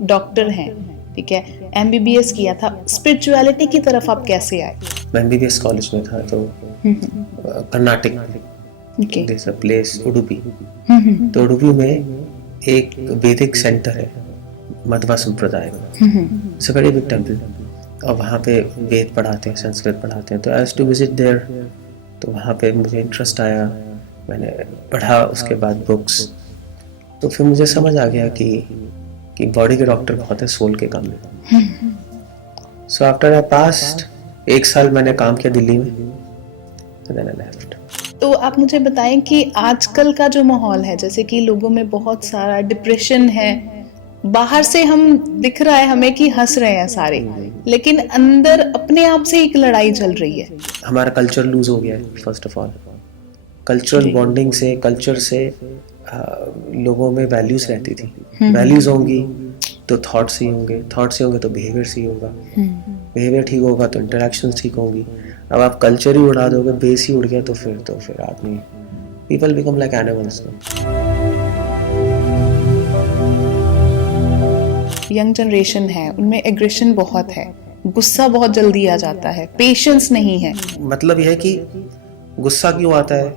Doctor हैं, ठीक है, एमबीबीएस किया था, स्पिरिचुअलिटी की तरफ आप कैसे आए? मैं एमबीबीएस कॉलेज में था तो Karnataka okay. There a place Udupi. तो उडुपी में एक वैदिक सेंटर है मध्वा संप्रदाय का। It's a very big temple और वहाँ पे वेद पढ़ाते हैं, संस्कृत पढ़ाते हैं। तो एज टू विजिट देयर, तो वहाँ पे मुझे इंटरेस्ट आया, मैंने पढ़ा उसके बाद बुक्स। तो फिर मुझे समझ आ गया कि बॉडी के डॉक्टर बहुत है, सोल के कम है। सो आफ्टर आई पास्ड, 1 साल मैंने काम किया दिल्ली में, देन आई लेफ्ट। तो आप मुझे बताएं कि आजकल का जो माहौल है, जैसे कि लोगों में बहुत सारा डिप्रेशन है, बाहर से हम दिख रहा है हमें कि हंस रहे हैं सारे, लेकिन अंदर अपने आप से एक लड़ाई चल रही है। हमारा कल्चर लूज हो गया है। First of all cultural bonding से, कल्चर से लोगों में वैल्यूज रहती थी। वैल्यूज होंगी तो थॉट्स ही होंगे, थॉट्स ही होंगे तो बिहेवियर्स ही होगा, बिहेवियर ठीक होगा तो इंटरेक्शंस ठीक होंगी। अब आप कल्चर ही उड़ा दोगे, बेस ही उड़ गया, तो फिर आदमी, people become like animals. Young generation है, उनमें एग्रेशन बहुत है, गुस्सा बहुत जल्दी आ जाता है, पेशेंस नहीं है। मतलब यह है कि गुस्सा क्यों आता है?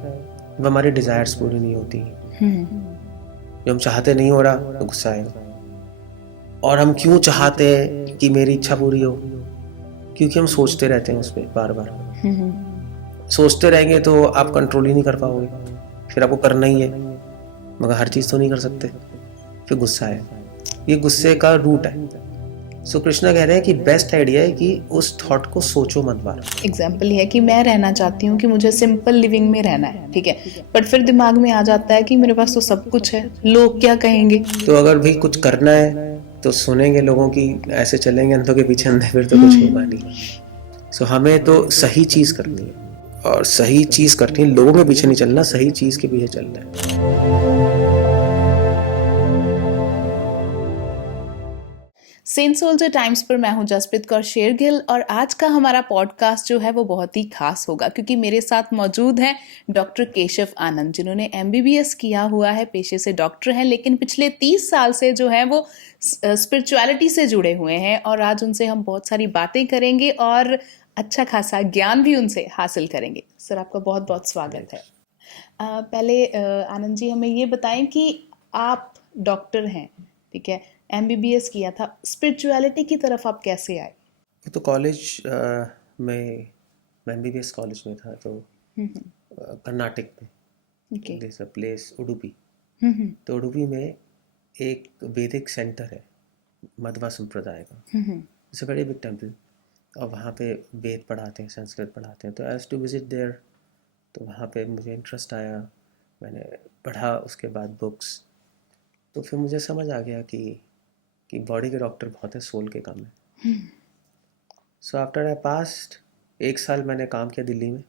जब हमारी डिजायर्स पूरी नहीं होती, जो हम चाहते नहीं हो रहा तो गुस्सा आएगा। और हम क्यों चाहते हैं कि मेरी इच्छा पूरी हो? क्योंकि हम सोचते रहते हैं उस पर बार बार। सोचते रहेंगे तो आप कंट्रोल ही नहीं कर पाओगे, फिर आपको करना ही है, मगर हर चीज़ तो नहीं कर सकते, फिर गुस्सा है। ये गुस्से का रूट है। सो कृष्णा कह रहे हैं कि बेस्ट आइडिया है कि उस थॉट को सोचो मत बार। एग्जाम्पल ये है कि मैं रहना चाहती हूँ कि मुझे सिंपल लिविंग में रहना है, ठीक है, बट फिर दिमाग में आ जाता है कि मेरे पास तो सब कुछ है, लोग क्या कहेंगे। तो अगर भाई कुछ करना है तो सुनेंगे लोगों की, ऐसे चलेंगे अंधों के पीछे अंधे, फिर तो कुछ होगा नहीं। सो हमें तो सही चीज़ करनी है, और सही चीज़ करनी है, लोगों के पीछे नहीं चलना, सही चीज़ के पीछे चलना है। सेंट सोल्जर टाइम्स पर मैं हूं जसप्रीत कौर शेरगिल, और आज का हमारा पॉडकास्ट जो है वो बहुत ही खास होगा, क्योंकि मेरे साथ मौजूद हैं डॉक्टर केशव आनंद, जिन्होंने एमबीबीएस किया हुआ है, पेशे से डॉक्टर हैं, लेकिन पिछले 30 साल से जो है वो स्पिरिचुअलिटी से जुड़े हुए हैं। और आज उनसे हम बहुत सारी बातें करेंगे और अच्छा खासा ज्ञान भी उनसे हासिल करेंगे। सर, आपका बहुत बहुत स्वागत है। पहले आनंद जी हमें ये बताएं कि आप डॉक्टर हैं, ठीक है, एमबीबीएस किया था, स्पिरिचुअलिटी की तरफ आप कैसे आए? तो कॉलेज में, मैं एमबीबीएस कॉलेज में था तो कर्नाटक में Okay. There a place Udupi. तो उडुपी में एक वैदिक सेंटर है मध्वा संप्रदाय का। It's a very big temple और वहाँ पे वेद पढ़ाते हैं, संस्कृत पढ़ाते हैं। तो एज टू विजिट देयर, तो वहाँ पे मुझे इंटरेस्ट आया, मैंने पढ़ा उसके बाद बुक्स। तो फिर मुझे समझ आ गया कि बॉडी के डॉक्टर बहुत है, सोल के कम है। सो आफ्टर आई पास्ड, 1 साल मैंने काम किया दिल्ली में,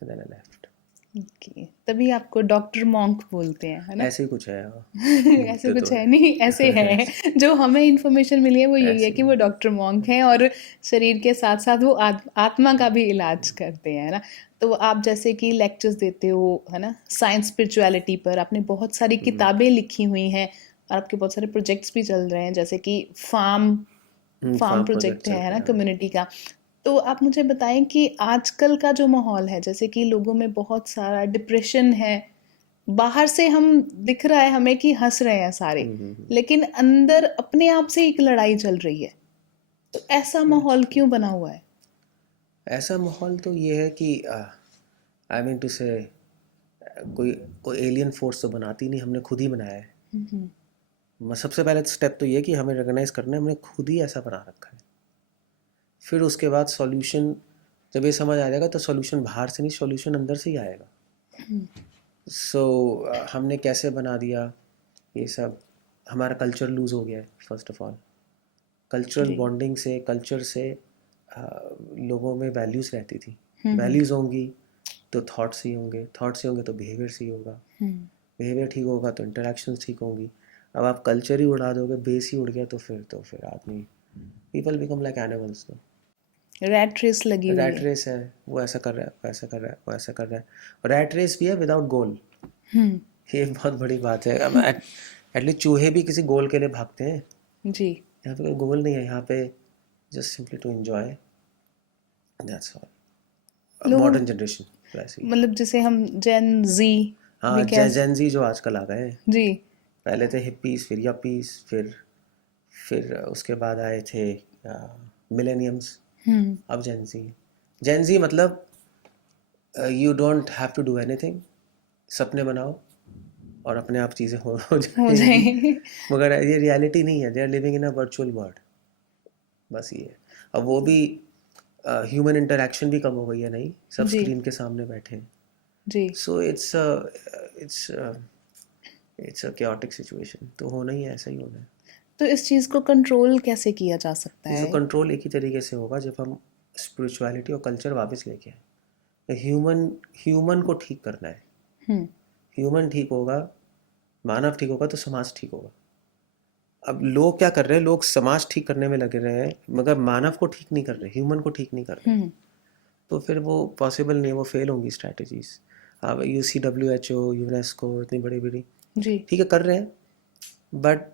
देन आई लेफ्ट। Okay. तभी आपको डॉक्टर मॉन्क बोलते हैं, है ना? ऐसे ही कुछ है, हाँ। ऐसे तो कुछ है नहीं, ऐसे है। जो हमें इंफॉर्मेशन मिली है वो यही है कि वो डॉक्टर मॉन्क हैं और शरीर के साथ साथ वो आत्मा का भी इलाज करते हैं, है ना? तो आप जैसे कि लेक्चर्स देते हो, है ना, साइंस स्पिरिचुअलिटी पर, आपने बहुत सारी किताबें लिखी हुई हैं और आपके बहुत सारे प्रोजेक्ट्स भी चल रहे हैं, जैसे कि फार्म प्रोजेक्ट है ना, कम्युनिटी का। तो आप मुझे बताएं कि आजकल का जो माहौल है, जैसे कि लोगों में बहुत सारा डिप्रेशन है, बाहर से हम दिख रहा है हमें कि हंस रहे हैं सारे, लेकिन अंदर अपने आप से एक लड़ाई चल रही है। तो ऐसा माहौल क्यों बना हुआ है? ऐसा माहौल तो ये है कि आई मीन टू से, कोई कोई एलियन फोर्स तो बनाती नहीं, हमने खुद ही बनाया है। सबसे पहले स्टेप तो ये कि हमें रिकग्नाइज करना है हमने खुद ही ऐसा बना रखा है। फिर उसके बाद सॉल्यूशन, जब ये समझ आ जाएगा तो सॉल्यूशन बाहर से नहीं, सॉल्यूशन अंदर से ही आएगा। सो हमने कैसे बना दिया ये सब, हमारा कल्चर लूज हो गया है। First of all cultural bonding से, कल्चर से लोगों में वैल्यूज रहती थी। वैल्यूज होंगी तो थॉट्स ही होंगे, थॉट्स ही होंगे तो बिहेवियर्स ही होगा, बिहेवियर ठीक होगा तो इंटरेक्शंस ठीक होंगी। अब आप कल्चर ही उड़ा दोगे, बेस ही उड़ गया, तो फिर आदमी, people become like animals. Rat race लगी हुई रैट है। रेस है, वो ऐसा कर रहा है, वो ऐसा कर रहा है, वो ऐसा कर रहा है। और रैट रेस भी है विदाउट गोल, ये बहुत बड़ी बात है। एटलीस्ट चूहे भी किसी गोल के लिए भागते हैं, जी। यहाँ पे कोई गोल नहीं है, यहाँ पे just simply to enjoy, that's all. लोग मॉडर्न जनरेशन वैसे ही है। मतलब जैसे हम जेन जी हाँ, भी कह जेनजी जो आजकल आ गए हैं, जी। पहले थे हिप्पीज, फिर यप्पीज, फिर उसके बाद आए थे मिलेनियम्स, हम्म। अब जेनजी। जेनजी मतलब you don't have to do anything, सपने बनाओ और अपने आप चीज़ें हो हो जाएंगी। जाए। मगर ये रियलिटी नहीं है, they are living in a virtual world, बस ये है। अब वो भी ह्यूमन इंटरेक्शन भी कम हो गई है, नहीं सब जी। स्क्रीन के सामने बैठे हैं। जी। So it's it's a chaotic situation, तो होना ही है, ऐसा ही होना है। तो इस चीज़ को कंट्रोल कैसे किया जा सकता इसको है? कंट्रोल एक ही तरीके से होगा, जब हम स्पिरिचुअलिटी और कल्चर वापस लेके आए। ह्यूमन ह्यूमन को ठीक करना है। हम्म। ह्यूमन ठीक होगा, मानव ठीक होगा, तो समाज ठीक होगा। अब लोग क्या कर रहे हैं, लोग समाज ठीक करने में लगे रहे हैं, मगर मानव को ठीक नहीं कर रहे, ह्यूमन को ठीक नहीं कर रहे। हम्म। तो फिर वो पॉसिबल नहीं है, वो फेल होंगी स्ट्रैटेजीज। अब UCWHO, यूनेस्को, इतनी बड़ी बड़ी, जी। ठीक है कर रहे हैं, बट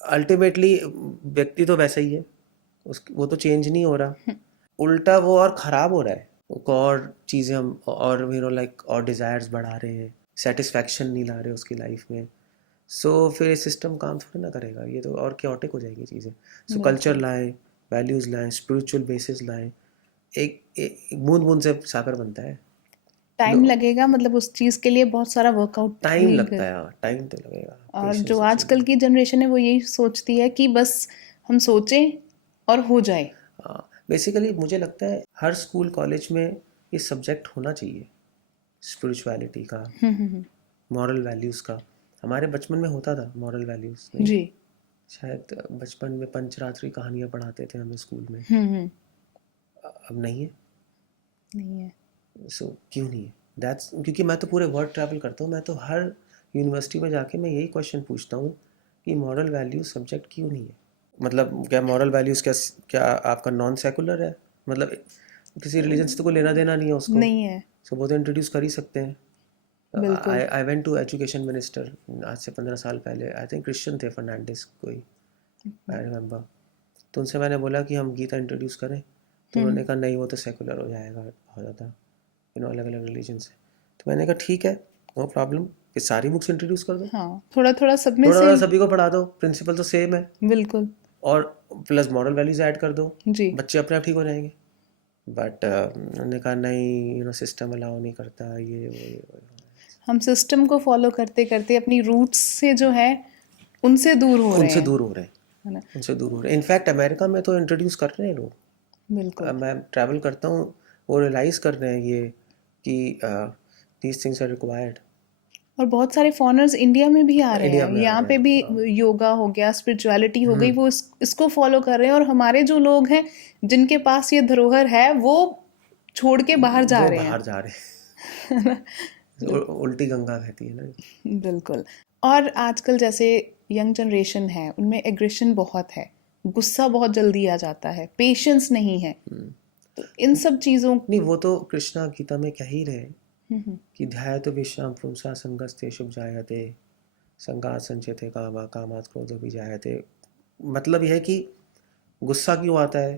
अल्टीमेटली व्यक्ति तो वैसा ही है, वो तो चेंज नहीं हो रहा, उल्टा वो और ख़राब हो रहा है। और चीज़ें हम और लाइक और डिज़ायर्स बढ़ा रहे हैं, सेटिस्फैक्शन नहीं ला रहे उसकी लाइफ में। सो फिर ये सिस्टम काम थोड़ी ना करेगा, ये तो और क्योटिक हो जाएगी चीज़ें। सो कल्चर बिल्कुल। लाएं, वैल्यूज़ लाएं, स्पिरिचुअल बेसिस लाएं, एक बूंद बूंद से सागर बनता है। टाइम लगेगा, मतलब उस चीज़ के लिए बहुत सारा वर्कआउट टाइम भी लगता है, टाइम तो लगेगा, और जो पेशेंस तो आजकल चाहिए। की जनरेशन है वो यही सोचती है कि बस हम सोचें और हो जाए। हाँ, बेसिकली मुझे लगता है हर स्कूल कॉलेज में ये सब्जेक्ट होना चाहिए, स्पिरिचुअलिटी का, मॉरल वैल्यूज़ का। हमारे बचपन में होता था मॉरल वैल्यूज़, नहीं जी। शायद बचपन में पंचरात्रि कहानियाँ पढ़ाते थे हमें स्कूल में, अब नहीं है। नहीं है। सो क्यों नहीं है, दैट्स क्योंकि मैं तो पूरे वर्ल्ड ट्रैवल करता हूँ, मैं तो हर यूनिवर्सिटी में जाके मैं यही क्वेश्चन पूछता हूँ कि मॉरल वैल्यूज सब्जेक्ट क्यों नहीं है। मतलब क्या मॉरल वैल्यूज़ क्या आपका नॉन सेकुलर है, मतलब किसी रिलीजन से तो कोई लेना देना नहीं है उसको, नहीं है। सो वो तो इंट्रोड्यूस कर ही सकते हैं। बिल्कुल। I went to education minister आज से 15 साल पहले, आई थिंक क्रिश्चियन थे, फर्नांडिस कोई, आई रिमेंबर। तो उनसे मैंने बोला कि हम गीता इंट्रोड्यूस करें, तो उन्होंने कहा नहीं वो तो सेकुलर हो जाएगा बहुत ज़्यादा, अलग अलग रिलीजन से। तो मैंने कहा ठीक है, नो प्रॉब्लम, कि सारी बुक्स इंट्रोड्यूस कर दो, हाँ, थोड़ा थोड़ा सब में थोड़ा से। थोड़ा सभी को पढ़ा दो, प्रिंसिपल तो सेम है, बिल्कुल। और प्लस मॉरल वैल्यूज ऐड कर दो, जी। बच्चे अपने आप ठीक हो जाएंगे। बट उन्होंने कहा नहीं, सिस्टम अलाउ नहीं करता, ये हम सिस्टम को फॉलो करते करते अपनी रूट्स से जो है उनसे दूर हो रहे उनसे हैं, दूर हो रहे हैं, है ना? उनसे दूर हो रहे हैं। इनफैक्ट अमेरिका में तो इंट्रोड्यूस कर रहे हैं लोग, बिल्कुल। मैं ट्रैवल करता हूँ, वो रियलाइज़ कर रहे हैं ये कि दीज थिंग्स आर रिक्वायर्ड। और बहुत सारे फॉरेनर्स इंडिया में भी आ रहे इंडिया हैं, में आ यहाँ रहे पे हैं, भी हाँ। योगा हो गया, स्पिरिचुअलिटी हो गई, वो इसको फॉलो कर रहे हैं। और हमारे जो लोग हैं जिनके पास ये धरोहर है वो छोड़ के बाहर जा वो रहे हैं। बाहर जा रहे हैं, उल्टी गंगा बहती है ना। बिल्कुल। और आजकल जैसे यंग जनरेशन है उनमें एग्रेशन बहुत है, गुस्सा बहुत जल्दी आ जाता है, पेशेंस नहीं है। तो इन सब चीज़ों। नहीं, वो तो कृष्णा गीता में कह ही रहे कि ध्यायतो विश्राम पुंसा संगस्ते शुभ जायते संगात संचेते कामा कामात क्रोधो भी जायते। मतलब यह है कि गुस्सा क्यों आता है,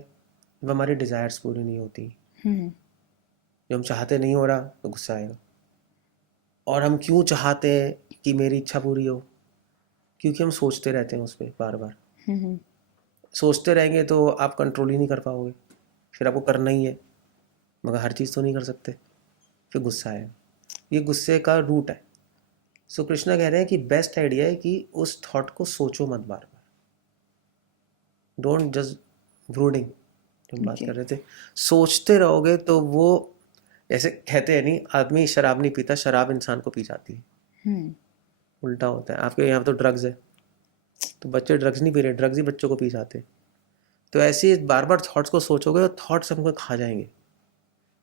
जब हमारी डिज़ायर्स पूरी नहीं होती, जो हम चाहते नहीं हो रहा तो गुस्सा आएगा। और हम क्यों चाहते हैं कि मेरी इच्छा पूरी हो, क्योंकि हम सोचते रहते हैं उस पर बार बार। सोचते रहेंगे तो आप कंट्रोल ही नहीं कर पाओगे, फिर आपको करना ही है, मगर हर चीज़ तो नहीं कर सकते, फिर गुस्सा आएगा। ये गुस्से का रूट है। सो कृष्णा कह रहे हैं कि बेस्ट आइडिया है कि उस थॉट को सोचो मत बार बार, डोंट जस्ट ब्रूडिंग, जो हम बात कर रहे थे, सोचते रहोगे तो वो, ऐसे कहते हैं नहीं, आदमी शराब नहीं पीता, शराब इंसान को पी जाती है, उल्टा होता है। आपके यहाँ तो ड्रग्स है, तो बच्चे ड्रग्स नहीं पी रहे, ड्रग्स ही बच्चों को पी जाते। तो ऐसे ही बार बार थॉट्स को सोचोगे तो थॉट्स हमको खा जाएंगे,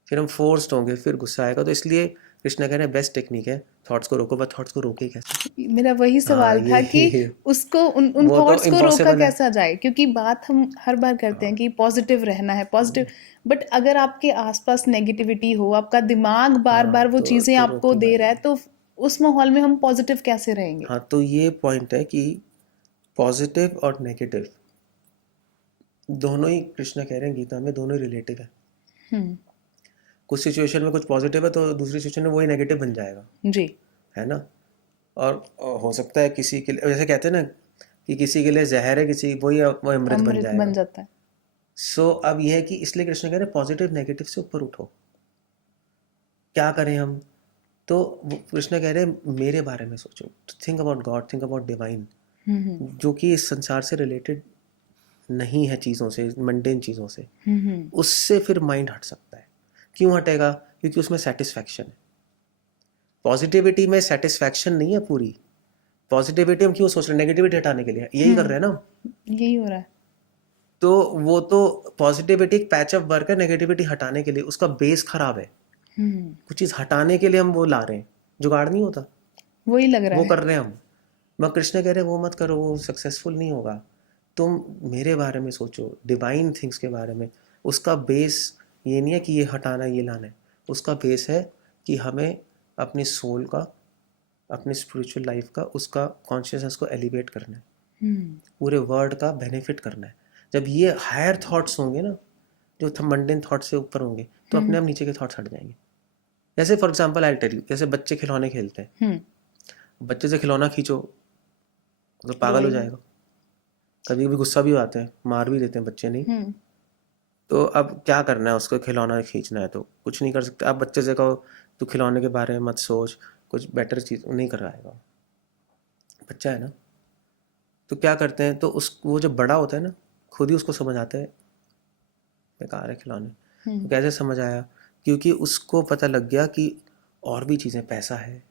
फिर हम फोर्स्ड होंगे, फिर गुस्सा आएगा। तो इसलिए कृष्णा कह रहे हैं बेस्ट टेक्निक है थॉट्स को रोको, बट थॉट्स को रोके कैसे? मेरा वही हाँ, सवाल था कि उसको उन वो तो थॉट्स को रोका इम्पॉसिबल है। कैसा जाए, क्योंकि बात हम हर बार करते हैं कि पॉजिटिव रहना है, पॉजिटिव। बट अगर आपके आसपास नेगेटिविटी हो, आपका दिमाग बार बार वो चीज़ें तो आपको रोकेगा दे रहा है, नहीं। तो उस माहौल में हम पॉजिटिव कैसे रहेंगे? हाँ, तो ये पॉइंट है कि पॉजिटिव और नेगेटिव दोनों ही कृष्ण कह रहे हैं गीता में, दोनों ही रिलेटिव है। हम्म। कुछ सिचुएशन में कुछ पॉजिटिव है तो दूसरी सिचुएशन में वही नेगेटिव बन जाएगा, जी। है ना। और हो सकता है किसी के लिए, जैसे कहते हैं ना कि किसी के लिए जहर है, किसी वो अमृत बन अमृत बन जाएगा। जाता है। सो अब यह है कि इसलिए कृष्ण कह रहे हैं पॉजिटिव नेगेटिव से ऊपर उठो। क्या करें हम? तो कृष्ण कह रहे हैं मेरे बारे में सोचो, think about God, think about divine, जो कि इस संसार से रिलेटेड नहीं है, चीज़ों से, मंडेन चीज़ों से। उससे फिर माइंड हट सकता है। क्यों हटेगा? क्योंकि उसमें सेटिस्फैक्शन है। पॉजिटिविटी में सेटिस्फैक्शन नहीं है पूरी। पॉजिटिविटी हम क्यों सोच रहे हैं? नेगेटिविटी हटाने के लिए, यही कर रहे हैं ना। यही हो रहा है। तो वो तो पॉजिटिविटी एक पैच ऑफ वर्क है, नेगेटिविटी हटाने के लिए। उसका बेस खराब है। कुछ चीज़ हटाने के लिए हम वो ला रहे हैं, जुगाड़ नहीं होता, वही लग रहा वो है। कर रहे हैं हम। मैं कृष्ण कह रहे हैं वो मत करो, वो सक्सेसफुल नहीं होगा। तुम मेरे बारे में सोचो, डिवाइन थिंग्स के बारे में। उसका बेस ये नहीं है कि ये हटाना ये लाना है। उसका बेस है कि हमें अपनी सोल का, अपनी स्पिरिचुअल लाइफ का, उसका कॉन्शियसनेस को एलिवेट करना है, पूरे वर्ल्ड का बेनिफिट करना है। जब ये हायर थॉट्स होंगे ना, जो मंडेन थॉट से ऊपर होंगे, तो अपने आप नीचे के थॉट्स हट जाएंगे। जैसे for example I tell you, जैसे बच्चे खिलौने खेलते हैं, बच्चे से खिलौना खींचो तो पागल हो जाएगा। कभी कभी गुस्सा भी आते हैं, मार भी देते हैं बच्चे, नहीं। तो अब क्या करना है? उसको खिलौना खींचना है तो कुछ नहीं कर सकते। आप बच्चे से कहो तू खिलौने के बारे में मत सोच, कुछ बेटर चीज़ नहीं कर आएगा, बच्चा है ना। तो क्या करते हैं, तो उस वो जब बड़ा होता है ना, खुद ही उसको समझ आता है बेकार है खिलौने। तो कैसे समझ आया? क्योंकि उसको पता लग गया कि और भी चीज़ें, पैसा है,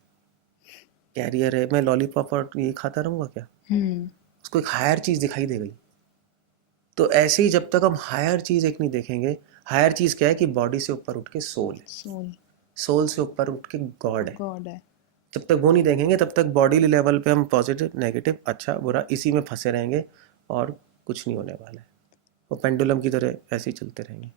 कैरियर है। मैं लॉलीपॉप और ये खाता रहूँगा क्या? उसको एक हायर चीज़ दिखाई दे गई। तो ऐसे ही जब तक हम हायर चीज़ एक नहीं देखेंगे, हायर चीज़ क्या है कि बॉडी से ऊपर उठ के सोल है, सोल से ऊपर उठ के गॉड है। जब तक वो नहीं देखेंगे तब तक बॉडी लेवल पे हम पॉजिटिव नेगेटिव अच्छा बुरा इसी में फंसे रहेंगे और कुछ नहीं होने वाला है। वो पेंडुलम की तरह ऐसे ही चलते रहेंगे।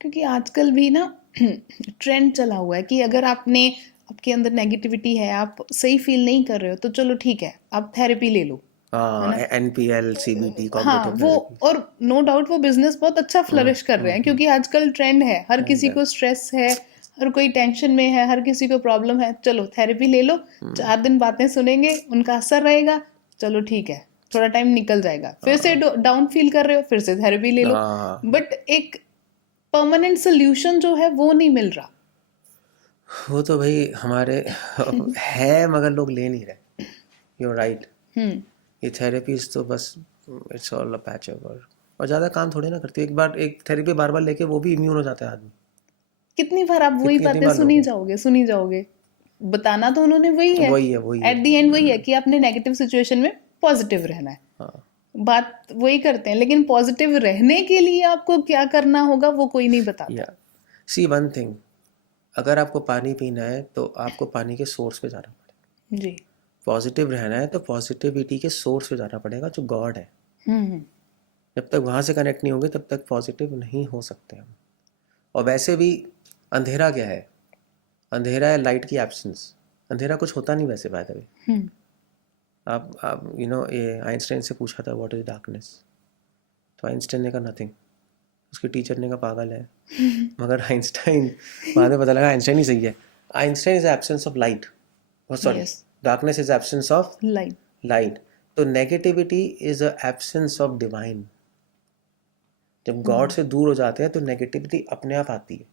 क्योंकि आजकल भी ना ट्रेंड चला हुआ है कि अगर आपके अंदर नेगेटिविटी है, आप सही फील नहीं कर रहे हो, तो चलो ठीक है, आप थेरेपी ले लो, है ना। NPL CBT हाँ, कॉग्निटिव वो, थेरेपी। और नो डाउट वो बिजनेस बहुत अच्छा फ्लरिश कर रहे हैं, क्योंकि आजकल ट्रेंड है, हर किसी को स्ट्रेस है, हर कोई टेंशन में है, हर किसी को प्रॉब्लम है, चलो थेरेपी ले लो, 4 दिन बातें सुनेंगे, उनका असर रहेगा, चलो ठीक है, थोड़ा टाइम निकल जाएगा, फिर से डाउन फील कर रहे हो, फिर से थेरेपी ले लो। बट एक परमानेंट सोल्यूशन जो है वो नहीं मिल रहा। वो तो भाई हमारे है, मगर लोग ले नहीं रहे। You right. ये थेरेपीज तो बस it's all a patch of work, और ज़्यादा काम थोड़ी ना करती। एक बार एक थेरेपी बार बार लेके वो भी इम्यून हो जाता है आदमी। कितनी बार आप वही कितनी बातें बार सुनी लोगे? जाओगे, बताना तो उन्होंने वही है, वही है एट द एंड वही है कि आपने नेगेटिव सिचुएशन में पॉजिटिव रहना है। हाँ। बात वही करते हैं, लेकिन पॉजिटिव रहने के लिए आपको क्या करना होगा वो कोई नहीं बताता। या सी वन थिंग, अगर आपको पानी पीना है तो आपको पानी के सोर्स पे जाना पड़ेगा। जी। पॉजिटिव रहना है तो पॉजिटिविटी के सोर्स पे जाना पड़ेगा, जो गॉड है। जब तक वहाँ से कनेक्ट नहीं होंगे तब तक पॉजिटिव नहीं हो सकते हम। और वैसे भी अंधेरा क्या है? अंधेरा है लाइट की एब्सेंस। अंधेरा कुछ होता नहीं वैसे, बाय द वे। आप ये आइंस्टाइन से पूछा था व्हाट इज डार्कनेस, तो आइंस्टाइन ने कहा नथिंग। उसके टीचर ने कहा पागल है। मगर आइंस्टाइन, बाद में पता लगा आइंस्टाइन ही सही है। Einstein is absence of light, sorry, darkness is absence of light. तो negativity is a absence of divine. जब गॉड से दूर हो जाते हैं तो नेगेटिविटी अपने आप आती है।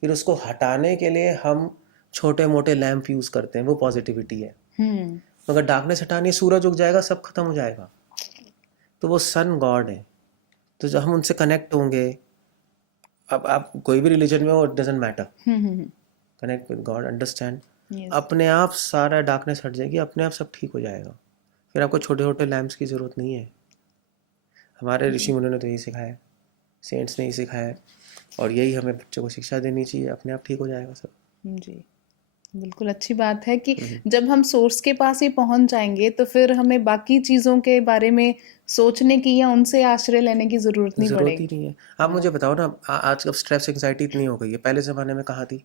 फिर उसको हटाने के लिए हम छोटे मोटे लैंप यूज करते हैं, वो पॉजिटिविटी है। मगर डार्कनेस हटानी, सूरज उग जाएगा, सब खत्म हो जाएगा। तो वो सन गॉड है। तो जब हम उनसे कनेक्ट होंगे, अब आप कोई भी रिलीजन में हो, it doesn't matter, connect with God, understand, अपने आप सारा डार्कनेस हट जाएगी, अपने आप सब ठीक हो जाएगा। फिर आपको छोटे छोटे लैंप्स की ज़रूरत नहीं है। हमारे ऋषि मुनियों ने तो यही सिखाया, सेंट्स ने यही सिखाया, और यही हमें बच्चों को शिक्षा देनी चाहिए। अपने आप ठीक हो जाएगा सब। जी, बिल्कुल अच्छी बात है कि जब हम सोर्स के पास ही पहुंच जाएंगे तो फिर हमें बाकी चीज़ों के बारे में सोचने की या उनसे आश्रय लेने की ज़रूरत नहीं पड़ेगी। ही नहीं है। आप मुझे बताओ ना, आज कब स्ट्रेस एंग्जाइटी इतनी हो गई है, पहले ज़माने में कहाँ थी?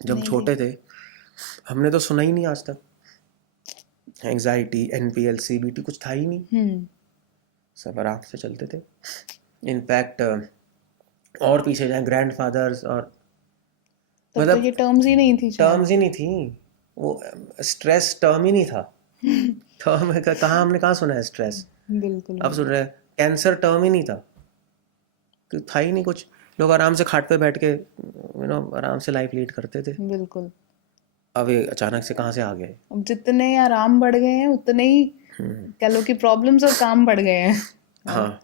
जब छोटे थे हमने तो सुना ही नहीं आज तक। एंग्जाइटी, एनपीएल, सीबीटी कुछ था ही नहीं, सब आराम से चलते थे। इनफैक्ट और पीछे जाए ग्रैंडफादर्स और तब तो मतलब ये टर्म्स ही नहीं थी टर्म्स शायद। ही नहीं थी, वो स्ट्रेस टर्म ही नहीं था। टर्म कहाँ, हमने कहाँ सुना है स्ट्रेस, बिल्कुल अब सुन रहे हैं। कैंसर टर्म ही नहीं था, था ही नहीं कुछ। लोग आराम से खाट पे बैठ के आराम से लाइफ लीड करते थे। बिल्कुल। अब ये अचानक से कहाँ से आ गए। अब जितने आराम बढ़ गए हैं उतने ही कह लो कि प्रॉब्लम्स और काम बढ़ गए हैं, है ना? हाँ,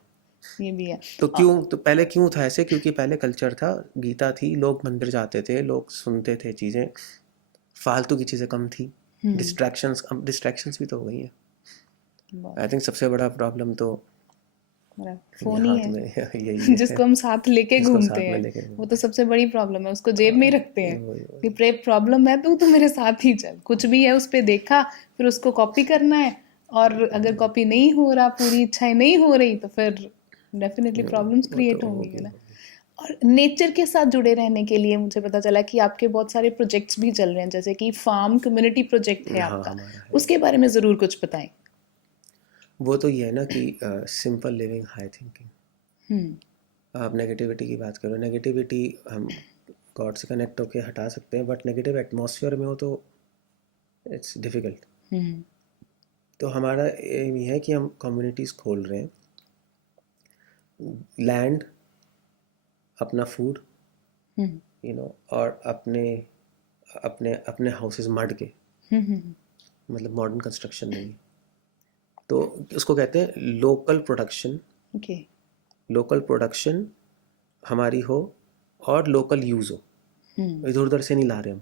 ये भी है। तो क्यों, तो पहले क्यों था ऐसे, क्योंकि पहले कल्चर था, गीता थी, लोग मंदिर जाते थे, लोग सुनते थे चीज़ें, फालतू की चीज़ें कम थी, डिस्ट्रैक्शंस, अब डिस्ट्रैक्शंस भी तो हो गई हैं। आई थिंक सबसे बड़ा प्रॉब्लम तो मेरा ये फोन ही हाथ है में यही है, जिसको हम साथ लेके जिसको घूमते साथ में हैं, लेके वो तो सबसे बड़ी प्रॉब्लम है, उसको जेब में ही रखते हैं वही कि प्रॉब्लम है तो मेरे साथ ही चल, कुछ भी है उस पे देखा फिर उसको कॉपी करना है, और अगर कॉपी नहीं हो रहा, पूरी इच्छाएं नहीं हो रही, तो फिर डेफिनेटली प्रॉब्लम्स वो क्रिएट तो होंगी, है होगी ना? होगी। और नेचर के साथ जुड़े रहने के लिए मुझे पता चला कि आपके बहुत सारे प्रोजेक्ट्स भी चल रहे हैं, जैसे कि फार्म कम्युनिटी प्रोजेक्ट है हाँ आपका, हमारा है। उसके बारे में ज़रूर कुछ बताएं। वो तो ये है ना कि सिंपल लिविंग, हाई थिंकिंग। हम्म। आप नेगेटिविटी की बात करो, नेगेटिविटी हम गॉड से कनेक्ट होकर हटा सकते हैं, बट नेगेटिव एटमॉस्फेयर में हो तो इट्स डिफ़िकल्ट। हम्म। तो हमारा एम ये है कि हम कम्युनिटीज़ खोल रहे हैं, लैंड, अपना फूड, और अपने अपने अपने हाउसेस मड के, मतलब मॉडर्न कंस्ट्रक्शन नहीं, तो उसको कहते हैं local production. Okay. Local production हमारी हो और लोकल यूज़ हो, इधर उधर से नहीं ला रहे हम।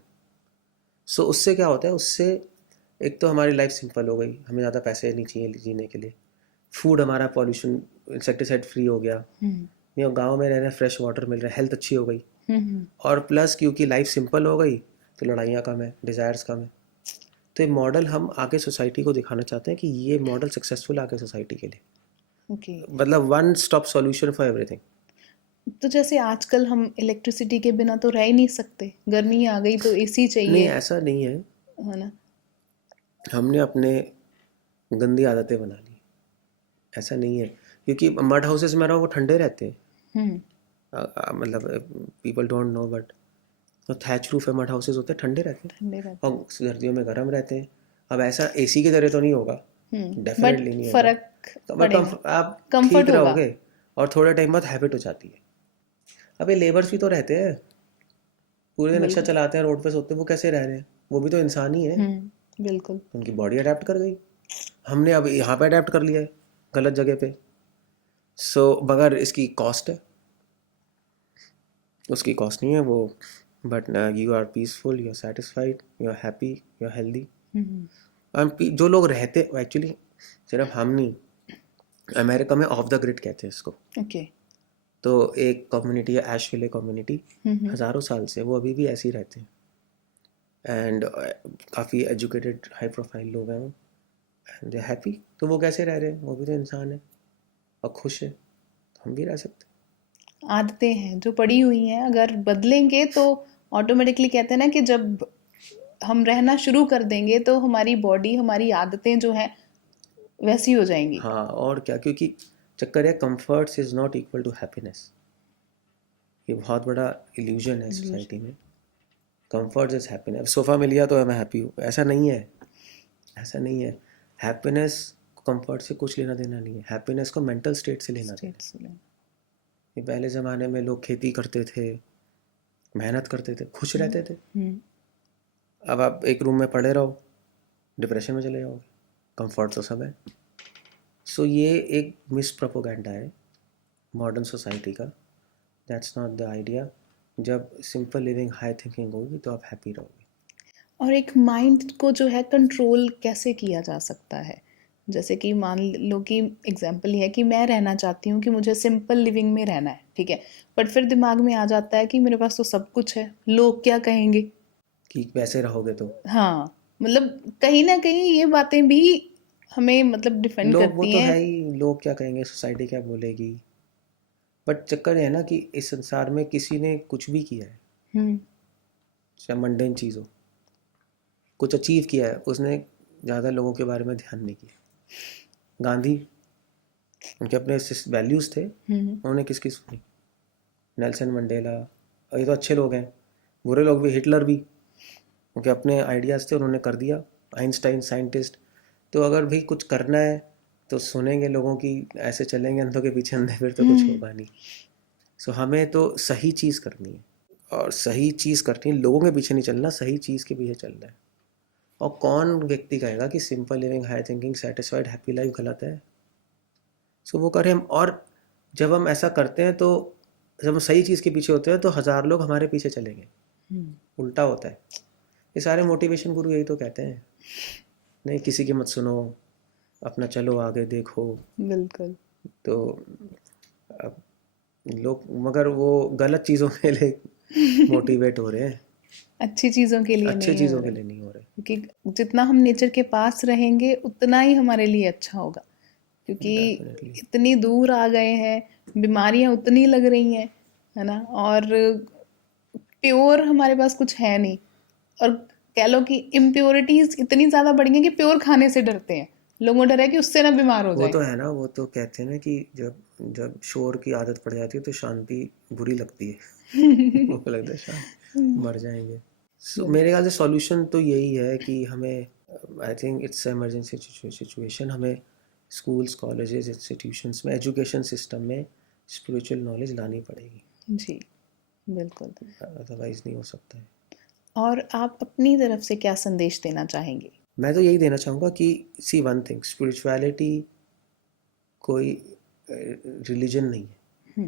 सो उससे क्या होता है, उससे एक तो हमारी लाइफ सिंपल हो गई, हमें ज़्यादा पैसे नहीं चाहिए जीने के लिए, फूड हमारा पॉल्यूशन इंसेक्टिसाइड फ्री हो गया, नहीं गांव में रह रहे हैं, फ्रेश वाटर मिल रहा है, हेल्थ अच्छी हो गई, और प्लस क्योंकि लाइफ सिंपल हो गई तो लड़ाइयाँ कम है, डिज़ायर्स कम है। तो ये मॉडल हम आगे सोसाइटी को दिखाना चाहते हैं कि ये मॉडल सक्सेसफुल आगे सोसाइटी के लिए, ओके। मतलब one stop solution for everything. तो जैसे आजकल हम इलेक्ट्रिसिटी के बिना तो रह ही नहीं सकते, गर्मी आ गई तो एसी नहीं, चाहिए, ऐसा नहीं है, है ना? हमने अपने गंदी आदतें बना ली, ऐसा नहीं है। क्योंकि मड हाउसेस में रहो वो ठंडे रहते हैं, मतलब पीपल डोंट नो, बट तो थैच रूफ है, मड हाउसेस होते हैं, ठंडे रहते हैं, ठंडे रहते और सर्दियों में गर्म रहते हैं। अब ऐसा एसी की तरह तो नहीं होगा, हैं, बट डेफिनेटली नहीं होगा, फर्क बट पड़ेगा, आप ठीक कंफर्ट होगा। रहोगे, और थोड़े टाइम बाद हैबिट हो जाती है। अब ये लेबर्स भी तो रहते हैं, पूरे दिन रिक्शा बिल्कुल। चलाते हैं, रोड पे सोते हैं, वो कैसे रह रहे हैं, वो भी तो इंसान ही है, बिल्कुल। उनकी बॉडी अडेप्ट कर गई, हमने अब यहाँ पे अडेप्ट कर लिया है गलत जगह पे। सो मगर इसकी कॉस्ट है, उसकी कॉस्ट नहीं है वो, but you are peaceful, you are satisfied, you are happy, you are healthy. जो लोग रहते एक्चुअली, सिर्फ हम नहीं, अमेरिका में ऑफ द ग्रिड कहते हैं इसको। ओके। तो एक कम्युनिटी है एशविले कम्युनिटी, हज़ारों साल से वो अभी भी ऐसे ही रहते हैं, एंड काफ़ी एजुकेटेड हाई प्रोफाइल लोग हैं वो, एंड दे हैप्पी। तो वो कैसे रह रहे हैं, वो भी तो इंसान है और खुश है, तो हम भी रह सकते आदतें हैं जो पड़ी हुई हैं, अगर बदलेंगे तो ऑटोमेटिकली कहते हैं ना कि जब हम रहना शुरू कर देंगे तो हमारी बॉडी, हमारी आदतें जो हैं वैसी हो जाएंगी। हैं। हाँ, और क्या, क्योंकि चक्कर है comforts is not equal to happiness, ये बहुत बड़ा इल्यूजन है सोसाइटी में। कंफर्ट इज हैप्पीनेस, अब सोफ़ा मिल गया तो मैं हैप्पी हूँ, ऐसा नहीं है, ऐसा नहीं है। हैप्पीनेस कंफर्ट से कुछ लेना देना नहीं है, हैप्पीनेस को मेंटल स्टेट से लेना देना है। ये पहले ज़माने में लोग खेती करते थे, मेहनत करते थे, खुश रहते थे। अब आप एक रूम में पड़े रहो, डिप्रेशन में चले जाओगे, कंफर्ट तो सब है। सो ये एक मिस प्रोपोगेंडा है मॉडर्न सोसाइटी का, दैट्स नॉट द आइडिया। जब सिंपल लिविंग, हाई थिंकिंग होगी तो आप हैप्पी रहोगे। और एक माइंड को जो है कंट्रोल कैसे किया जा सकता है? जैसे कि मान लो कि एग्जाम्पल ये है कि मैं रहना चाहती हूँ कि मुझे सिंपल लिविंग में रहना है, ठीक है, बट फिर दिमाग में आ जाता है कि मेरे पास तो सब कुछ है, लोग क्या कहेंगे। कि वैसे रहोगे तो हाँ, मतलब कहीं ना कहीं ये बातें भी हमें मतलब डिफेंड लोग, वो करती तो हैं। है ही, लोग क्या कहेंगे, सोसाइटी क्या बोलेगी। बट चक्कर ये है ना कि इस संसार में किसी ने कुछ भी किया है, हम्म। चाहे मंडेन चीज़ हो, कुछ अचीव किया है उसने, ज़्यादा लोगों के बारे में ध्यान नहीं किया। गांधी, उनके अपने वैल्यूज़ थे, उन्होंने किसकी सुनी? नेल्सन मंडेला, और ये तो अच्छे लोग हैं, बुरे लोग भी, हिटलर भी, उनके अपने आइडियाज़ थे, उन्होंने कर दिया। Einstein scientist. तो अगर भी कुछ करना है तो सुनेंगे लोगों की, ऐसे चलेंगे अंधों के पीछे अंधे, फिर तो कुछ होगा नहीं। सो हमें तो सही चीज़ करनी है, और सही चीज़ करनी है, लोगों के पीछे नहीं चलना, सही चीज़ के पीछे चलना है। और कौन व्यक्ति कहेगा कि simple living, high thinking, satisfied, happy life गलत है? सो वो करें हम। और जब हम ऐसा करते हैं तो, जब हम सही चीज़ के पीछे होते हैं तो 1000 लोग हमारे पीछे चलेंगे। उल्टा होता है। ये सारे मोटिवेशन गुरु यही तो कहते हैं, नहीं किसी की मत सुनो, अपना चलो आगे देखो। बिल्कुल। तो अब लोग मगर वो गलत चीज़ों के लिए मोटिवेट हो रहे हैं, अच्छी चीज़ों के लिए अच्छी नहीं हो चीज़ों के रहे, लिए नहीं हो रहे। क्योंकि जितना हम नेचर के पास रहेंगे उतना ही हमारे लिए अच्छा होगा, क्योंकि डेफिनेटली। इतनी दूर आ गए हैं, बीमारियां उतनी लग रही हैं, है ना, और प्योर हमारे पास कुछ है नहीं, और कह लो कि इम्प्योरिटीज इतनी ज़्यादा बढ़ गई कि प्योर खाने से डरते हैं, लोगों को डर है कि उससे ना बीमार हो वो जाए। तो है ना, वो तो कहते हैं ना कि जब जब शोर की आदत पड़ जाती है तो शांति बुरी लगती है। वो लगता है शांत मर जाएंगे। सो मेरे ख्याल से सॉल्यूशन तो यही है कि हमें, I think it's emergency situation, हमें स्कूल्स, कॉलेजेस, इंस्टीट्यूशंस में, एजुकेशन सिस्टम में स्पिरिचुअल नॉलेज लानी पड़ेगी। जी बिल्कुल। अदरवाइज नहीं हो सकता है। और आप अपनी तरफ से क्या संदेश देना चाहेंगे? मैं तो यही देना चाहूँगा कि सी वन थिंग, स्पिरिचुअलिटी कोई रिलीजन नहीं है।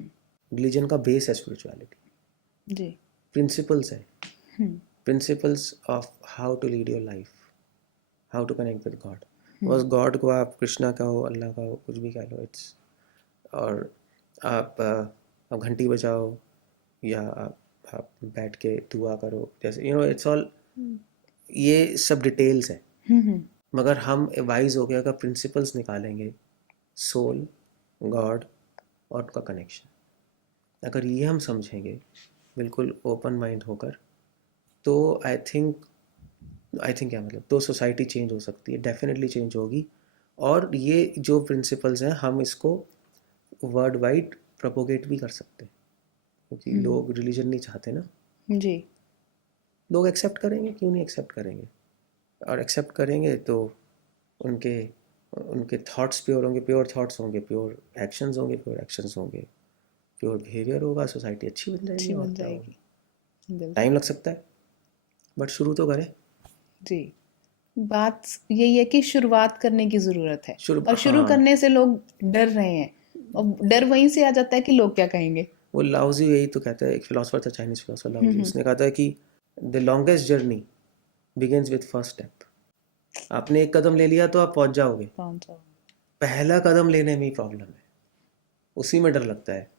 रिलीजन का बेस है स्पिरिचुअलिटी, जी। प्रिंसिपल्स है, principles of how to lead your life, how to connect with God. बस गॉड को आप कृष्णा का हो, अल्लाह का हो, कुछ भी कह लो, इट्स, और आप घंटी बजाओ या आप बैठ के दुआ करो, जैसे इट्स ऑल, ये सब डिटेल्स है। मगर हम वाइज हो गए अगर प्रिंसिपल्स निकालेंगे, सोल, गॉड और उनका कनेक्शन, अगर ये हम समझेंगे बिल्कुल ओपन माइंड होकर, तो आई थिंक क्या मतलब, तो सोसाइटी चेंज हो सकती है, डेफिनेटली चेंज होगी। और ये जो प्रिंसिपल्स हैं हम इसको वर्ल्ड वाइड प्रोपोगेट भी कर सकते हैं, क्योंकि लोग रिलीजन नहीं चाहते ना। जी। लोग एक्सेप्ट करेंगे, क्यों नहीं एक्सेप्ट करेंगे? और एक्सेप्ट करेंगे तो उनके उनके थॉट्स प्योर होंगे, प्योर थॉट्स होंगे, प्योर एक्शंस होंगे, प्योर एक्शंस होंगे, प्योर बिहेवियर होगा, सोसाइटी अच्छी बन जाएगी। अच्छी और बन क्या जाएगी। होगा? टाइम लग सकता है, बट शुरू तो करें। जी, बात यही है कि शुरुआत करने की ज़रूरत है, और शुरू हाँ, करने से लोग डर रहे हैं, और डर वहीं से आ जाता है कि लोग क्या कहेंगे। वो लाओजी यही तो कहता है, एक फिलोसफर था, चाइनीज फिलोसफर लाओजी, उसने कहा था कि the longest journey begins with first step. आपने एक कदम ले लिया तो आप पहुंच जाओगे, कौन सा? पहला कदम लेने में ही प्रॉब्लम है, उसी में डर लगता है,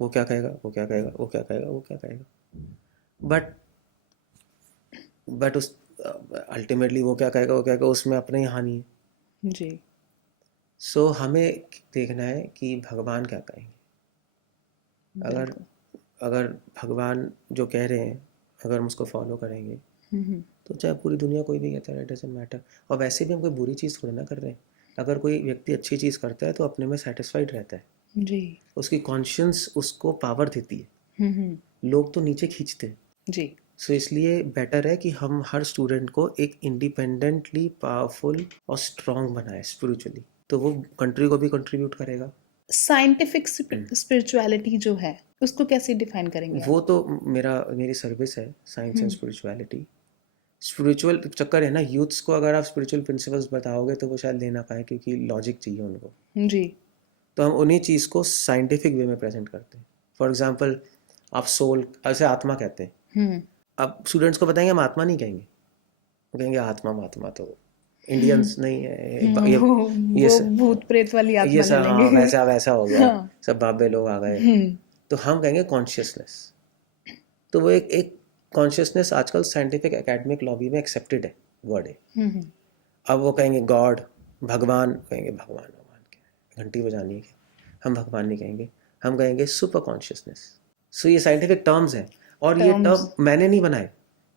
वो क्या कहेगा, वो क्या कहेगा, वो क्या कहेगा, वो क्या कहेगा। बट उस अल्टीमेटली वो क्या कहेगा, वो क्या कहेगा, उसमें अपने ही हानि है। जी। सो हमें देखना है कि भगवान क्या कहेंगे। अगर अगर भगवान जो कह रहे हैं अगर हम उसको फॉलो करेंगे तो चाहे पूरी दुनिया कोई भी कहता है, इट डजंट मैटर। और वैसे भी हम कोई बुरी चीज़ थोड़ी ना कर रहे हैं। अगर कोई व्यक्ति अच्छी चीज़ करता है तो अपने में सेटिस्फाइड रहता है, जी। उसकी कॉन्शियंस उसको पावर देती है, लोग तो नीचे खींचते हैं। जी। सो इसलिए बेटर है कि हम हर स्टूडेंट को एक इंडिपेंडेंटली पावरफुल और स्ट्रांग बनाए स्पिरिचुअली, तो वो कंट्री को भी कंट्रीब्यूट करेगा। साइंटिफिक स्पिरिचुअलिटी जो है उसको कैसे डिफाइन करेंगे वो आप? तो मेरी सर्विस है, साइंस एंड स्पिरिचुअलिटी। स्पिरिचुअल चक्कर है ना, यूथ्स को अगर आप स्पिरिचुअल प्रिंसिपल्स बताओगे तो वो शायद ले ना पाए, क्योंकि लॉजिक चाहिए उनको। जी। तो हम उन्हीं चीज़ को साइंटिफिक वे में प्रेजेंट करते हैं। फॉर एग्जांपल आप सोल, ऐसे आत्मा कहते हैं, अब स्टूडेंट्स को बताएंगे, हम आत्मा नहीं कहेंगे, वो कहेंगे आत्मा महात्मा तो इंडियंस नहीं है, वो भूत प्रेत वाली ये आत्मा ले सब, लेंगे। हाँ वैसा हो गया, हाँ। सब बाबे लोग आ गए। तो हम कहेंगे कॉन्शियसनेस। तो वो एक कॉन्शियसनेस आजकल साइंटिफिक एकेडमिक लॉबी में एक्सेप्टेड है, वर्ड है। अब वो कहेंगे गॉड, भगवान, कहेंगे भगवान क्या है, घंटी बजानी है, हम भगवान नहीं कहेंगे, हम कहेंगे सुपर कॉन्शियसनेस। सो ये साइंटिफिक टर्म्स हैं, और ये टर्म मैंने नहीं बनाए,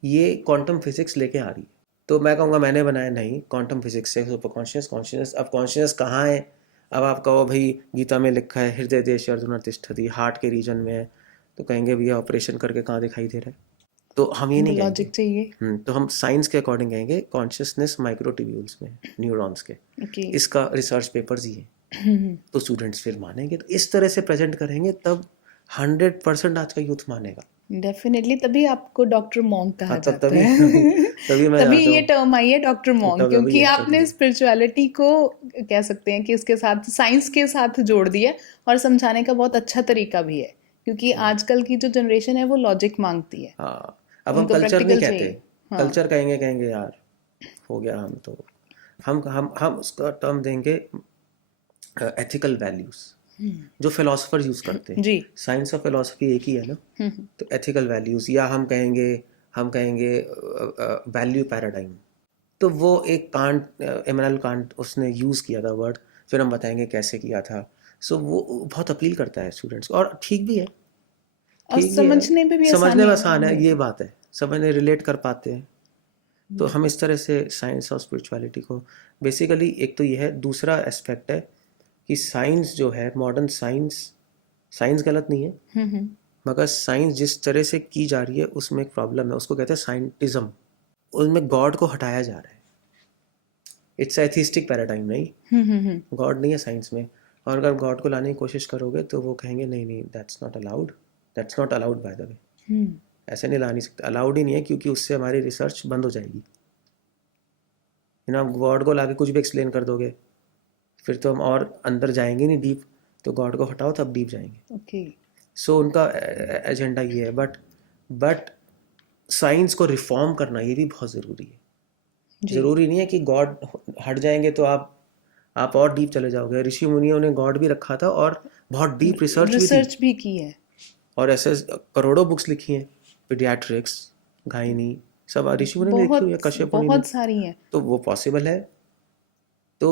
ये क्वांटम फिजिक्स लेके आ रही है। तो मैं कहूँगा मैंने बनाया नहीं, क्वांटम फिजिक्स से सुपर कॉन्शियस कॉन्शियस। अब कॉन्शियस कहाँ है? अब आप कहो भाई गीता में लिखा है हृदय देश अर्जुन तिष्ठति, हार्ट के रीजन में है, तो कहेंगे भैया ऑपरेशन करके कहाँ दिखाई दे रहा है? तो हम ये नहीं कहेंगे। लॉजिक चाहिए। तो हम साइंस के अकॉर्डिंग कहेंगे कॉन्शियसनेस माइक्रोट्यूब्यूल्स में, न्यूरॉन्स के। ओके। इसका रिसर्च पेपर्स ही है। तो स्टूडेंट्स फिर मानेंगे, तो इस तरह से प्रेजेंट करेंगे तब 100% आज का यूथ मानेगा। डेफिनेटली, तभी आपको डॉक्टर मॉन्क कहा हाँ, तब जाता तभी है। तभी मैं तभी जानता ये हूँ, टर्म आई है डॉक्टर मॉन्क, तभी क्योंकि है, आपने तभी। स्पिरिचुअलिटी को कह सकते हैं कि इसके साथ साइंस के साथ जोड़ दिया, और समझाने का बहुत अच्छा तरीका भी है, क्योंकि आजकल की जो जनरेशन है वो लॉजिक मांगती है, हाँ, अब हम उनको कल्चर नहीं प्रैक्टिकल कहते, चाहिए। हाँ। कल्चर कहेंगे यार हो गया। हम तो हम उसका टर्म देंगे एथिकल वैल्यूज, जो फिलोसफर यूज करते हैं। जी। साइंस और फिलोसफी एक ही है ना। तो एथिकल वैल्यूज, या हम कहेंगे वैल्यू पैराडाइम। तो वो एक कांट, इमैनुअल कांट, उसने यूज किया था वर्ड, फिर हम बताएंगे कैसे किया था। सो वो बहुत अपील करता है स्टूडेंट्स को, और ठीक भी है, और ठीक भी है, समझने में भी समझने आसानी में है। आसान है, ये बात है, समझने रिलेट कर पाते हैं। तो हम इस तरह से साइंस और स्पिरिचुअलिटी को बेसिकली, एक तो ये है, दूसरा एस्पेक्ट है कि साइंस जो है, मॉडर्न साइंस, साइंस गलत नहीं है, मगर साइंस जिस तरह से की जा रही है उसमें एक प्रॉब्लम है, उसको कहते हैं साइंटिज्म। उसमें गॉड को हटाया जा रहा है। इट्स एथिस्टिक पैराडाइम, नहीं, गॉड नहीं है साइंस में। और अगर गॉड को लाने की कोशिश करोगे तो वो कहेंगे नहीं नहीं, that's not allowed, that's not allowed by the way. ऐसे नहीं ला नहीं सकते, अलाउड ही नहीं है, क्योंकि उससे हमारी रिसर्च बंद हो जाएगी। आप गॉड को लाके कुछ भी एक्सप्लेन कर दोगे, फिर तो हम और अंदर जाएंगे नहीं डीप। तो गॉड को हटाओ तब डीप जाएंगे। ओके। सो उनका एजेंडा ये है। बट साइंस को रिफॉर्म करना ये भी बहुत ज़रूरी है। जी। ज़रूरी नहीं है कि गॉड हट जाएंगे तो आप और डीप चले जाओगे। ऋषि मुनियों ने गॉड भी रखा था और बहुत डीप रिसर्च भी थी, रिसर्च भी की है, और ऐसे करोड़ों बुक्स लिखी हैं, पीडियाट्रिक्स, गायनी, सब ऋषि मुनि ने लिखी हुई है, कश्यप मुनि ने। बहुत सारी हैं। तो वो पॉसिबल है। तो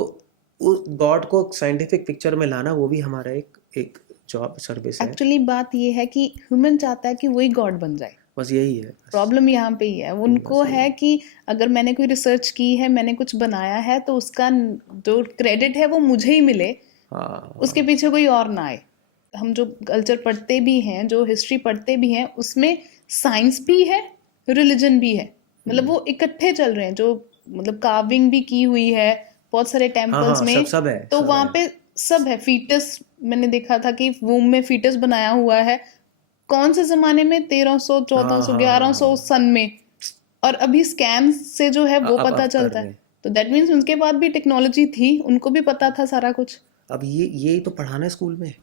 उस गॉड को साइंटिफिक पिक्चर में लाना वो भी हमारा एक जॉब सर्विस है। एक्चुअली बात ये है कि ह्यूमन चाहता है कि वही गॉड बन जाए। बस यही है, प्रॉब्लम यहाँ पे ही है, उनको है कि अगर मैंने कोई रिसर्च की है, मैंने कुछ बनाया है, तो उसका जो क्रेडिट है वो मुझे ही मिले, हाँ, उसके पीछे कोई और ना आए। हम जो कल्चर पढ़ते भी हैं, जो हिस्ट्री पढ़ते भी हैं, उसमें साइंस भी है, रिलीजन भी है, मतलब वो इकट्ठे चल रहे हैं। जो मतलब कार्विंग भी की हुई है बहुत सारे टेम्पल्स हाँ, में, सब है, तो सब वहाँ है। पे सब है। फीटस मैंने देखा था कि वूम में फीटस बनाया हुआ है, कौन से जमाने में, 1300 1400 1100 सन में, और अभी स्कैन से जो है वो पता अब कर चलता रहे है। हैं। तो दैट मीन्स उनके बाद भी टेक्नोलॉजी थी, उनको भी पता था सारा कुछ। अब यही तो पढ़ाना है स्कूल में।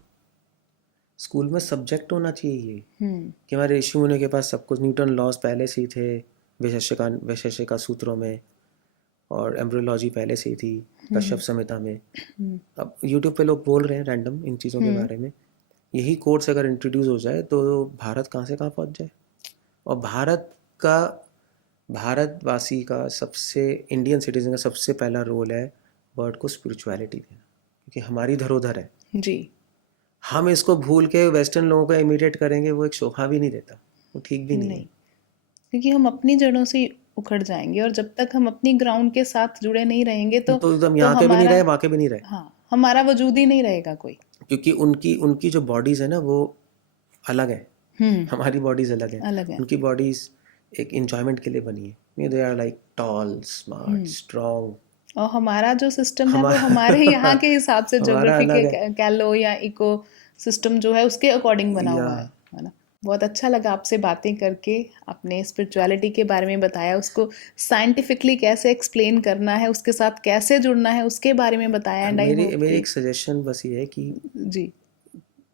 स्कूल में सब्जेक्ट होना चाहिए ये, कि हमारे ऋषि मुनि के पास सब कुछ, न्यूटन लॉज पहले से ही थे वैशेषिका सूत्रों में, और एम्ब्रियोलॉजी पहले से ही थी कश्यप संहिता में। अब यूट्यूब पे लोग बोल रहे हैं रैंडम इन चीज़ों के बारे में। यही कोर्स अगर इंट्रोड्यूस हो जाए तो भारत कहाँ से कहाँ पहुँच जाए। और भारतवासी का सबसे, इंडियन सिटीजन का सबसे पहला रोल है वर्ड को स्पिरिचुअलिटी देना, क्योंकि हमारी धरोहर है। जी। हम इसको भूल के वेस्टर्न लोगों को इमिटेट करेंगे, वो एक शोभा भी नहीं देता, वो ठीक भी नहीं है। क्योंकि हम अपनी जड़ों से ही उखड़ जाएंगे, और जब तक हम अपनी ग्राउंड के साथ जुड़े नहीं रहेंगे तो एकदम यहाँ के भी नहीं रहे, वहाँ के भी नहीं रहे। हाँ, हमारा वजूद ही नहीं रहेगा कोई। क्योंकि उनकी जो बॉडीज़ है ना वो अलग है, हमारी बॉडीज़ अलग है। अलग है। उनकी बॉडीज़ एक इंजॉयमेंट के लिए बनी है। They are like tall, smart, strong. और हमारा जो सिस्टम है वो हमारा हमारे यहाँ के हिसाब से, हमारा ज्योग्राफी अलग के है। कह लो, या इको सिस्टम जो है उसके अकॉर्डिंग बना या हुआ है ना। बहुत अच्छा लगा आपसे बातें करके। आपने स्पिरिचुअलिटी के बारे में बताया, उसको साइंटिफिकली कैसे एक्सप्लेन करना है, उसके साथ कैसे जुड़ना है, उसके बारे में बताया। एंड आई मेरी होप मेरी कि एक सजेशन बस ये है कि जी।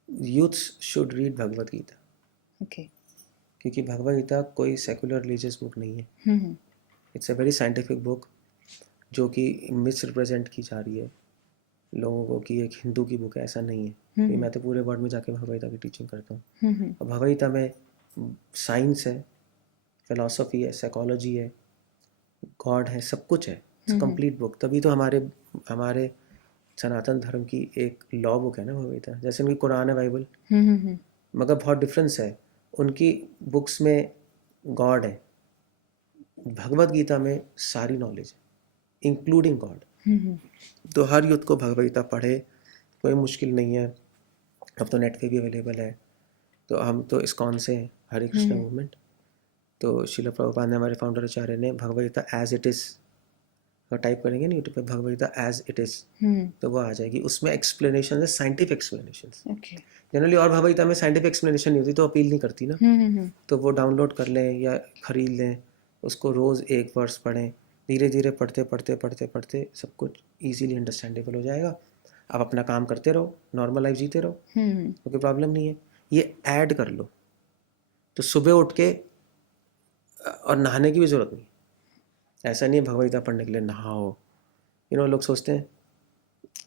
Youths should read Bhagavad Gita, okay. क्योंकि भगवत गीता कोई सेकुलर रिलीजियस बुक नहीं है। It's a very scientific book, जो कि मिस रिप्रेजेंट की जा रही है लोगों को कि एक हिंदू की बुक है, ऐसा नहीं है। मैं तो पूरे वर्ल्ड में जाके भगवत गीता की टीचिंग करता हूँ। और भगवत गीता में साइंस है, फिलॉसफी है, साइकोलॉजी है, गॉड है, सब कुछ है। It's complete book. तभी तो हमारे सनातन धर्म की एक लॉ बुक है ना भगवत गीता। जैसे उनकी कुरान है, बाइबल, मगर बहुत डिफरेंस है। उनकी बुक्स में गॉड है, भगवत गीता में सारी नॉलेज है, इंक्लूडिंग गॉड। हम्म, तो हर यूथ को भगवत गीता पढ़े, कोई मुश्किल नहीं है। अब तो नेट पे भी अवेलेबल है। तो हम तो इस्कॉन से हैं, हरे कृष्णा मूवमेंट। तो शिला प्रभुपाद ने, हमारे फाउंडर आचार्य ने, Bhagavad Gita as it is type करेंगे ना यूट्यूब पे, Bhagavad Gita as it is, तो वो आ जाएगी। उसमें एक्सप्लेनेशन है, साइंटिफिक एक्सप्लेनेशन। ओके। जनरली और भगवत गीता में साइंटिफिक एक्सप्लेनेशन नहीं होती, तो अपील नहीं करती ना। तो वो डाउनलोड कर लें या ख़रीद लें, उसको रोज़ एक वर्स पढ़ें, धीरे धीरे पढ़ते पढ़ते पढ़ते पढ़ते सब कुछ ईजीली अंडरस्टैंडेबल हो जाएगा। आप अपना काम करते रहो, नॉर्मल लाइफ जीते रहो, कोई प्रॉब्लम नहीं है। ये ऐड कर लो तो सुबह उठ के और नहाने की भी ज़रूरत नहीं। ऐसा नहीं है भगवत गीता पढ़ने के लिए नहाओ, लोग सोचते हैं,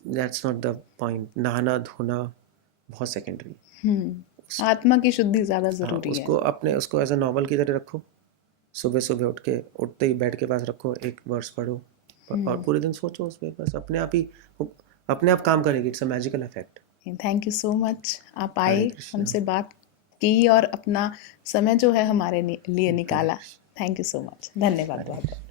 दैट्स नॉट द पॉइंट। नहाना धोना बहुत सेकेंडरी। आत्मा की शुद्धि ज़्यादा हाँ, ज़रूरी है। उसको एज अ नॉवल की तरह रखो। सुबह सुबह उठते ही बेड के पास रखो, एक वर्स पढ़ो और पूरे दिन सोचो उस पर, बस अपने आप काम करेगी। It's a magical effect. Thank you so much, आप हरे आए, कृष्णा। हमसे बात की और अपना समय जो है हमारे लिए निकाला। थैंक यू सो मच, धन्यवाद हरे बहुत बहुत।